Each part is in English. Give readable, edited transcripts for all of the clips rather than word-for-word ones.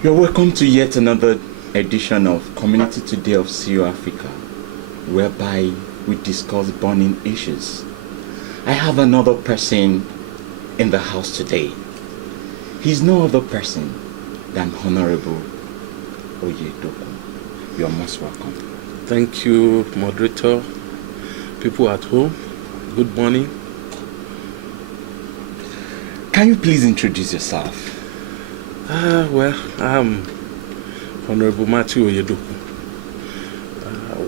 You're welcome to yet another edition of Community Today of CEO Africa, whereby we discuss burning issues. I have another person in the house today. He's no other person than Honorable Oyedokun. You're most welcome. Thank you, moderator. People at home, good morning. Can you please introduce yourself? I'm Honorable Mathew Oyedokun,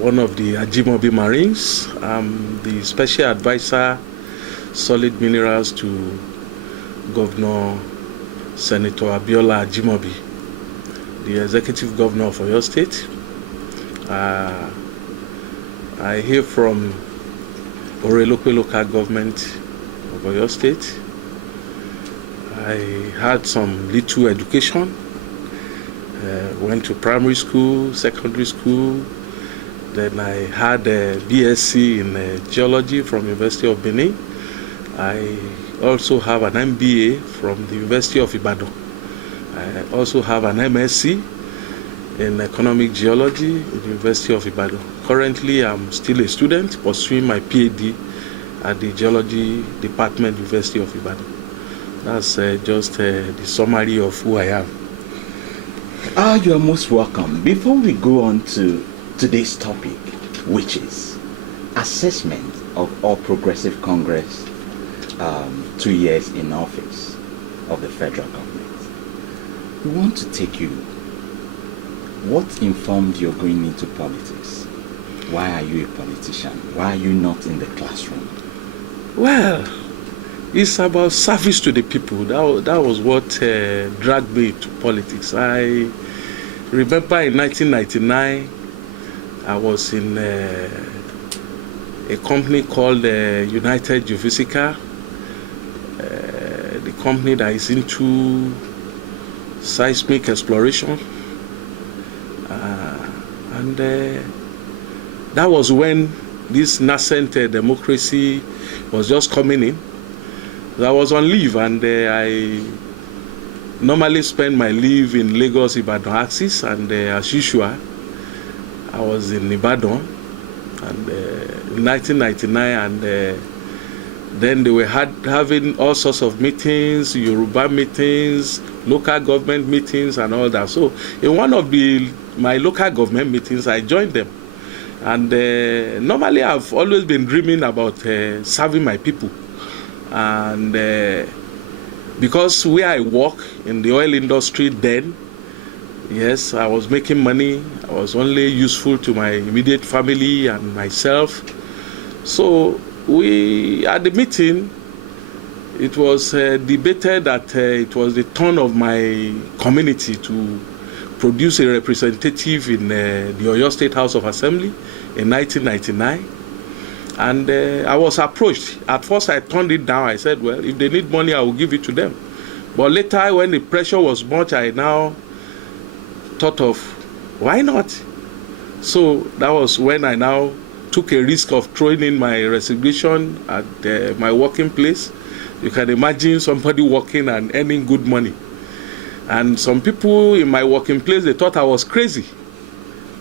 one of the Ajimobi Marines. I'm the Special Advisor, Solid Minerals to Governor Senator Abiola Ajimobi, the Executive Governor of Oyo State. I hail from Orelokwe Local Government of Oyo State. I had some little education, went to primary school, secondary school, then I had a BSc in geology from University of Benin. I also have an MBA from the University of Ibadan. I also have an MSc in economic geology at the University of Ibadan. Currently, I'm still a student pursuing my PhD at the Geology Department, University of Ibadan. That's just the summary of who I am. You are most welcome. Before we go on to today's topic, which is assessment of All Progressive Congress 2 years in office of the federal government, we want to take you. What informed your going into politics? Why are you a politician? Why are you not in the classroom? Well, it's about service to the people. That was what dragged me to politics. I remember in 1999, I was in a company called United Geophysical, the company that is into seismic exploration. And that was when this nascent democracy was just coming in. I was on leave, and I normally spend my leave in Lagos Ibadan axis, and as usual, I was in Ibadan and in 1999, and then they were having all sorts of meetings, Yoruba meetings, local government meetings, and all that. So in one of my local government meetings, I joined them, and normally I've always been dreaming about serving my people. And because where I work in the oil industry then, yes, I was making money. I was only useful to my immediate family and myself. So at the meeting, it was debated that it was the turn of my community to produce a representative in the Oyo State House of Assembly in 1999. And I was approached. At first, I turned it down. I said, well, if they need money, I will give it to them. But later, when the pressure was much, I now thought of, why not? So that was when I now took a risk of throwing in my resignation at my working place. You can imagine somebody working and earning good money. And some people in my working place, they thought I was crazy.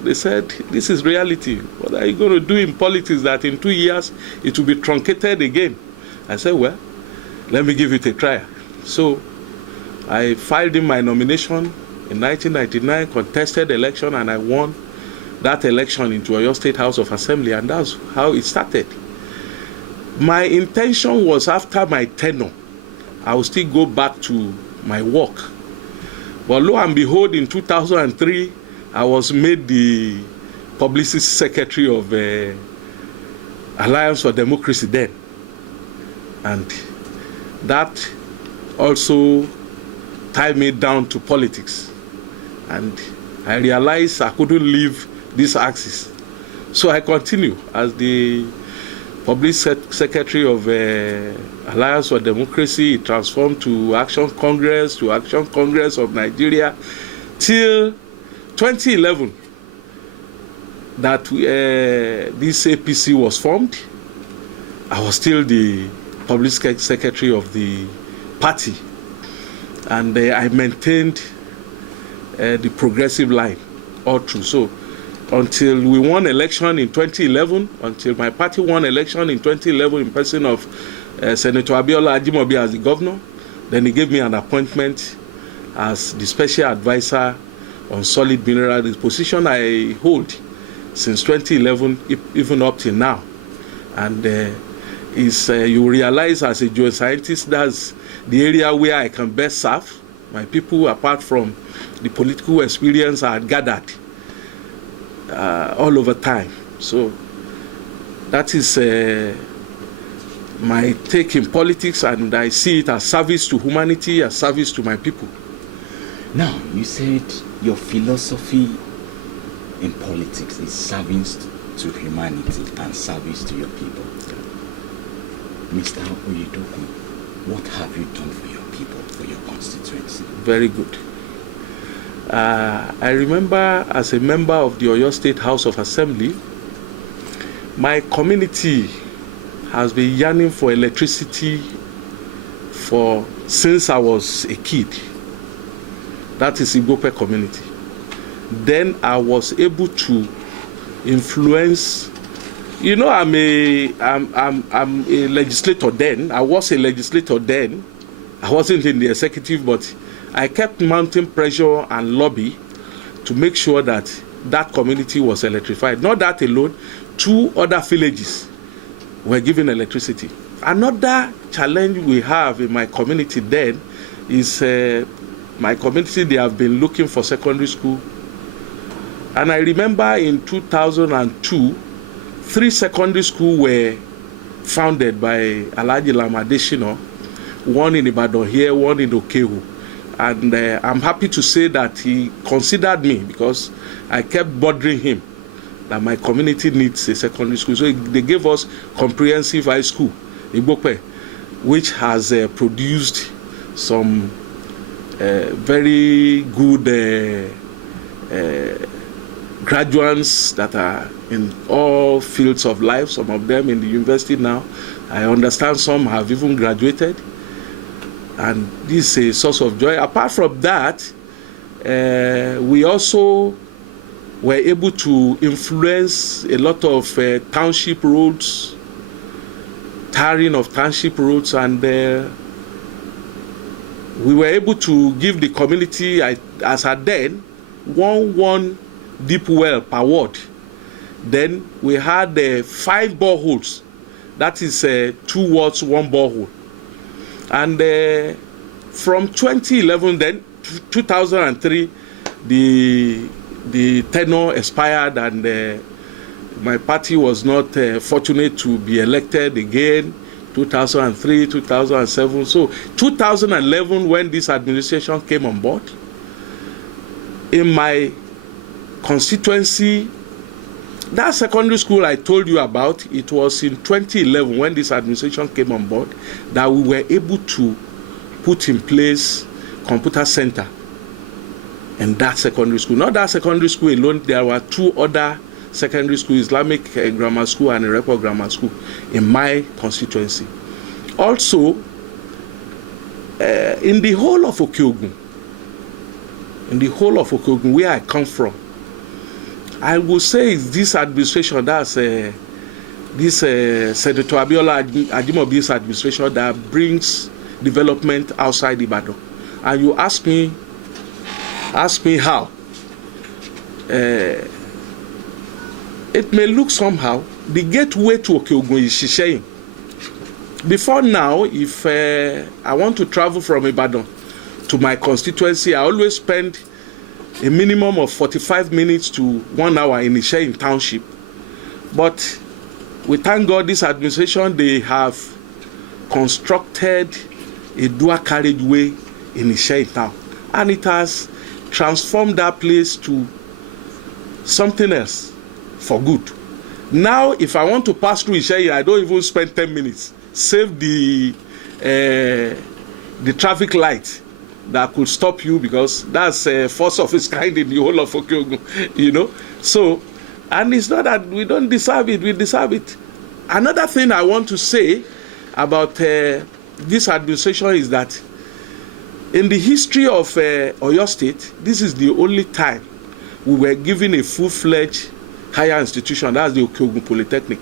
They said, this is reality. What are you going to do in politics that in 2 years it will be truncated again? I said, well, let me give it a try. So I filed in my nomination in 1999, contested election, and I won that election into Oyo State House of Assembly, and that's how it started. My intention was after my tenure, I will still go back to my work. But lo and behold, in 2003, I was made the publicity secretary of Alliance for Democracy then. And that also tied me down to politics. And I realized I couldn't leave this axis. So I continue as the public secretary of Alliance for Democracy. It transformed to Action Congress of Nigeria, till 2011 that this APC was formed. I was still the public secretary of the party, and I maintained the progressive line all through. So until we won election in 2011, until my party won election in 2011 in person of Senator Abiola Ajimobi as the governor, then he gave me an appointment as the special advisor on solid mineral, the position I hold since 2011, even up till now. And you realize as a geoscientist, that's the area where I can best serve my people, apart from the political experience I had gathered all over time. So that is my take in politics, and I see it as service to humanity, as service to my people. Now, you said your philosophy in politics is service to humanity and service to your people. Mr. Oyedokun, what have you done for your people, for your constituency? Very good. I remember as a member of the Oyo State House of Assembly, my community has been yearning for electricity since I was a kid. That is Igbope community. Then I was able to influence. You know, I'm a legislator then. I was a legislator then. I wasn't in the executive, but I kept mounting pressure and lobby to make sure that that community was electrified. Not that alone, 2 other villages were given electricity. Another challenge we have in my community then is my community, they have been looking for secondary school. And I remember in 2002, 3 secondary schools were founded by Alhaji Lamadeshino, one in Ibadan here, one in Okehu. And I'm happy to say that he considered me, because I kept bothering him that my community needs a secondary school. So they gave us comprehensive high school, Igbope, which has produced some very good graduates that are in all fields of life, some of them in the university now. I understand some have even graduated. And this is a source of joy. Apart from that, we also were able to influence a lot of township roads, tarring of township roads, and we were able to give the community, as at then, one deep well per ward. Then we had 5 boreholes. That is 2 wards, 1 borehole. And from 2011, then 2003, the tenure expired, and my party was not fortunate to be elected again. 2003, 2007. So 2011, when this administration came on board, in my constituency, that secondary school I told you about, it was in 2011 when this administration came on board that we were able to put in place computer center in that secondary school. Not that secondary school alone, there were 2 other secondary schools, Islamic Grammar School and Irepo Grammar School in my constituency. Also, in the whole of Okeogun, where I come from, I will say this administration, that's this Senator Abiola Ajimobi's administration, that brings development outside Ibadan. And you ask me how. It may look somehow. The gateway to Okeogun is Shishayin. Before now, if I want to travel from Ibadan to my constituency, I always spend a minimum of 45 minutes to 1 hour in Ishayin Township. But we thank God this administration, they have constructed a dual carriageway in Ishayin Town. And it has transformed that place to something else for good. Now, if I want to pass through Ishayin, I don't even spend 10 minutes. Save the traffic light that could stop you, because that's a force of its kind in the whole of Okeogun, you know. So, and it's not that we don't deserve it, we deserve it. Another thing I want to say about this administration is that In the history of Oyo State, this is the only time we were given a full-fledged higher institution. That's the Okeogun Polytechnic.